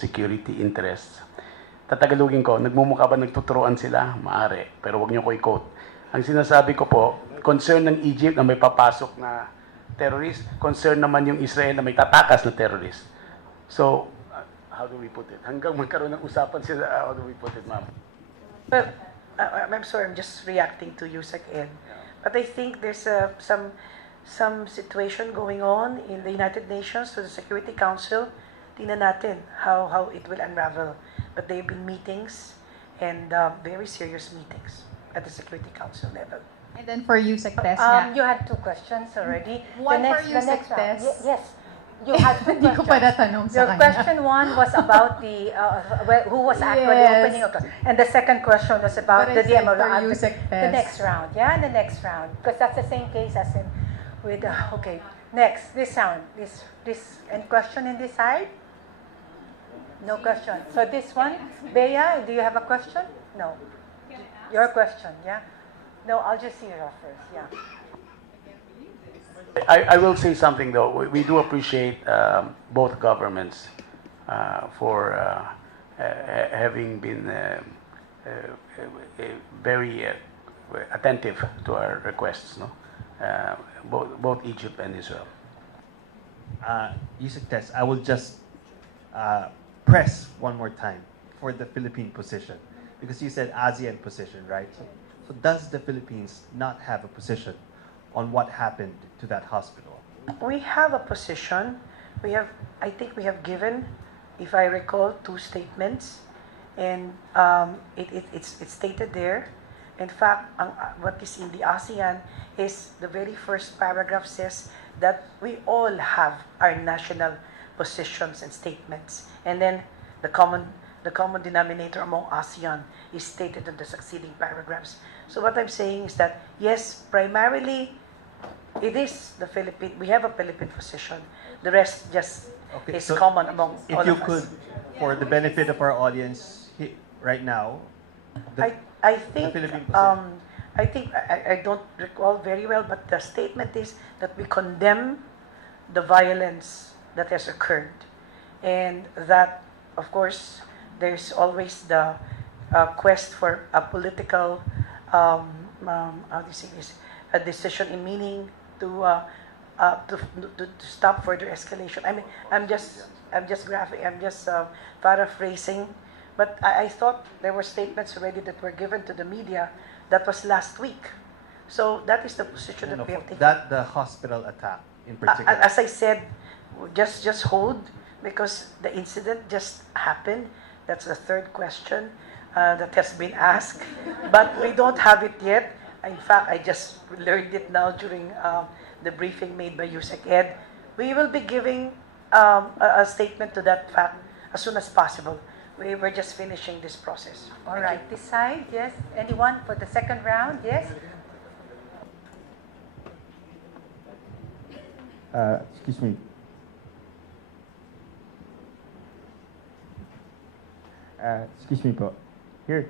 security interests. Tatagalogin ko, nagmumukha ba nagtuturuan sila? Maaari, pero wag niyo ko i-quote. Ang sinasabi ko po, concern ng Egypt na may papasok na terrorist, concern naman yung Israel na may tatakas na terrorist. So, how do we put it? Hanggang magkaroon ng usapan sila, how do we put it, ma'am? Well, I'm sorry, I'm just reacting to you, Sec Ed. But I think there's some situation going on in the United Nations, to the Security Council. Tingnan natin how it will unravel. But there have been meetings, and very serious meetings at the Security Council level. And then for you, Sec Tess, You had two questions already. One for you, Sec Tess. Yes. You had two Hindi ko pa natanong sa Your kanya. question one was about the who was actually Yes. opening up, and the second question was about But I the said DMO. for you, Sec The Tess. next round, yeah, the next round, because that's the same case as in with. Okay, next this round, this and question in this side. No question. So this one, Bea, do you have a question? No. Your question, yeah. No, I'll just see her first. Yeah. I will say something though. We do appreciate both governments for having been very attentive to our requests. No, both Egypt and Israel. Yusek Tess, I will just press one more time for the Philippine position, because you said ASEAN position, right? So does the Philippines not have a position on what happened to that hospital? We have a position. I think we have given, if I recall, 2 statements, and it's stated there. In fact, what is in the ASEAN is the very first paragraph says that we all have our national positions and statements, and then the common denominator among ASEAN is stated in the succeeding paragraphs. So what I'm saying is that yes, primarily it is the Philippine. We have a Philippine position. The rest just is so common among if all you of could, us. for the benefit of our audience right now, I think Philippine position. I don't recall very well, but the statement is that we condemn the violence that has occurred, and that, of course, there's always the quest for a political, how do you say this, a decision in meaning to stop further escalation. I mean, I'm just paraphrasing, but I thought there were statements already that were given to the media. That was last week. So that is the position that we have taken. That the hospital attack in particular. As I said, just hold, because the incident just happened. That's the third question that has been asked, but we don't have it yet. In fact, I just learned it now during the briefing made by Yusek Ed. We will be giving a statement to that fact as soon as possible. We're just finishing this process. All right. This side, yes. Anyone for the second round? Yes. Excuse me. Excuse me po. Here.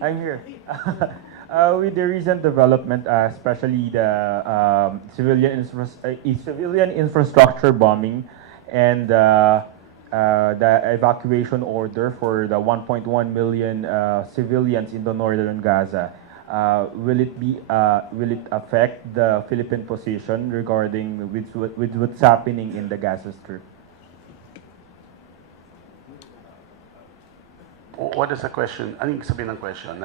I'm here. With the recent development, especially the civilian infrastructure bombing and the evacuation order for the 1.1 million civilians in the northern Gaza, will it affect the Philippine position regarding with what's happening in the Gaza Strip? What is the question? Ano yung sabihin ng question?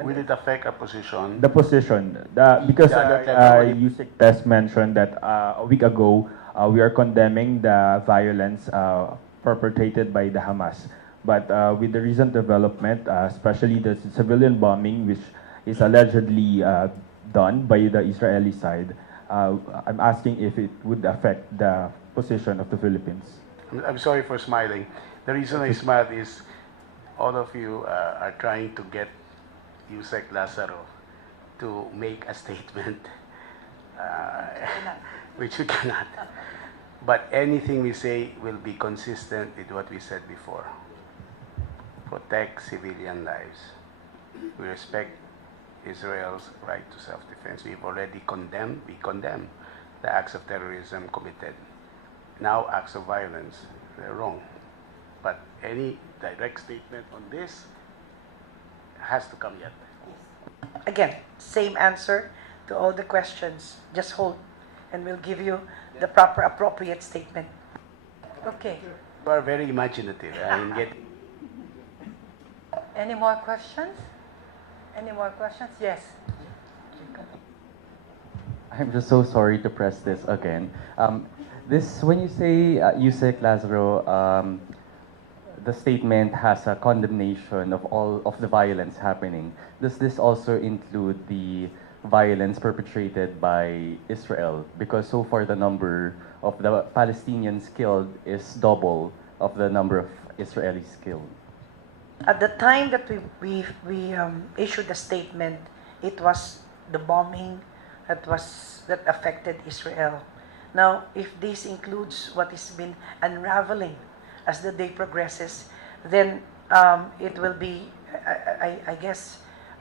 Will it affect our position? The position, because Yusek Tess mentioned that a week ago we are condemning the violence perpetrated by the Hamas. But with the recent development, especially the civilian bombing, which is allegedly done by the Israeli side, I'm asking if it would affect the position of the Philippines. I'm sorry for smiling. The reason I smiled is all of you are trying to get Yusek Lazaro to make a statement, which we cannot. But anything we say will be consistent with what we said before. Protect civilian lives. We respect Israel's right to self-defense. We condemn the acts of terrorism committed. Now acts of violence, they're wrong. any direct statement on this has to come yet. Again, same answer to all the questions. Just hold, and we'll give you the proper, appropriate statement. Okay. You are very imaginative. Any more questions? Any more questions? Yes. I'm just so sorry to press this again. When you say, Yusek Lazaro, the statement has a condemnation of all of the violence happening. Does this also include the violence perpetrated by Israel? Because so far the number of the Palestinians killed is double of the number of Israelis killed. At the time that we issued the statement, it was the bombing that affected Israel. Now, if this includes what has been unraveling as the day progresses, then it will be, I guess,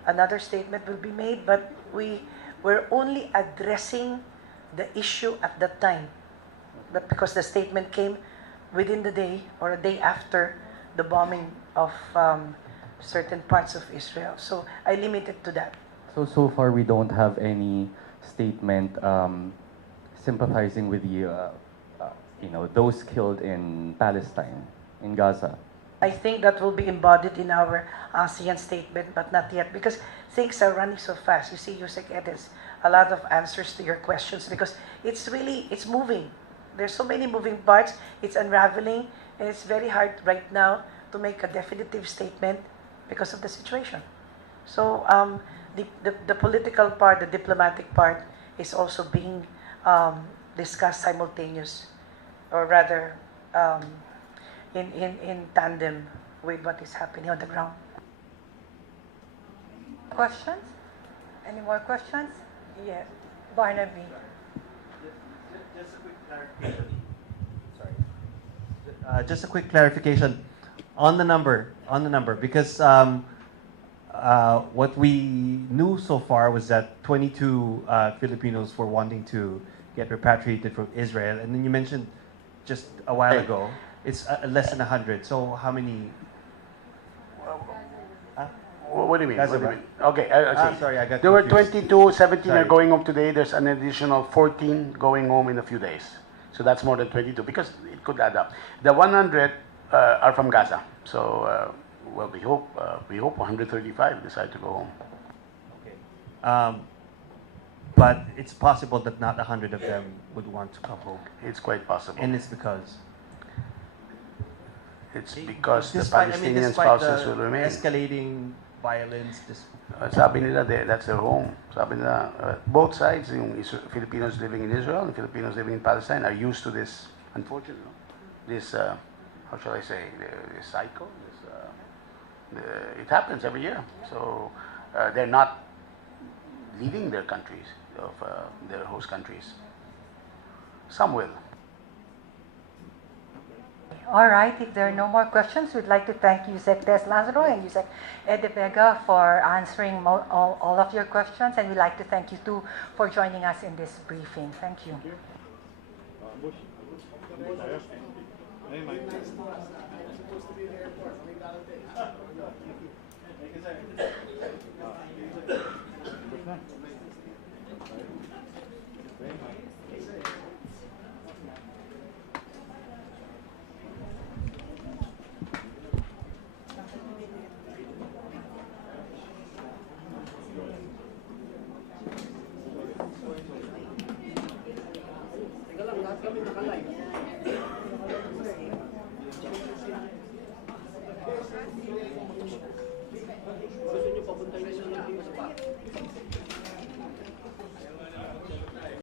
another statement will be made. But we're only addressing the issue at that time, but because the statement came within the day or a day after the bombing of certain parts of Israel. So I limit it to that. So far we don't have any statement sympathizing with the, those killed in Palestine, in Gaza. I think that will be embodied in our ASEAN statement, but not yet, because things are running so fast. You see, Yusek Edes, a lot of answers to your questions, because it's moving. There's so many moving parts, it's unraveling, and it's very hard right now to make a definitive statement because of the situation. So the political part, the diplomatic part, is also being discussed simultaneous, or rather in tandem with what is happening on the ground. Questions? Any more questions? Yes. Barnaby. Just a quick clarification. Sorry. Just a quick clarification on the number, because what we knew so far was that 22 Filipinos were wanting to get repatriated from Israel, and then you mentioned just a while ago it's less than 100. So how many? What do you mean? Gaza What do you ba? mean? Okay, okay. Sorry, I got There were confused. 22, 17 are Sorry. going home today. There's an additional 14 going home in a few days. So that's more than 22, because it could add up. The 100 are from Gaza. So, well, we hope 135 decide to go home. Okay. But it's possible that not 100 of them would want to come home, It's quite possible. and it's because the despite Palestinian spouses the will remain. escalating violence. Sabi nila, that's their home. Sabi nila, both sides, yung Filipinos living in Israel and Filipinos living in Palestine, are used to this, unfortunately, this, how shall I say, this cycle. It happens every year. So they're not leaving their countries, of their host countries. Some will. All right, if there are no more questions, we'd like to thank Yusek Des Lazaro and Yusek Ede Vega for answering all of your questions, and we'd like to thank you too for joining us in this briefing. Thank you. Lahat kami naka-live.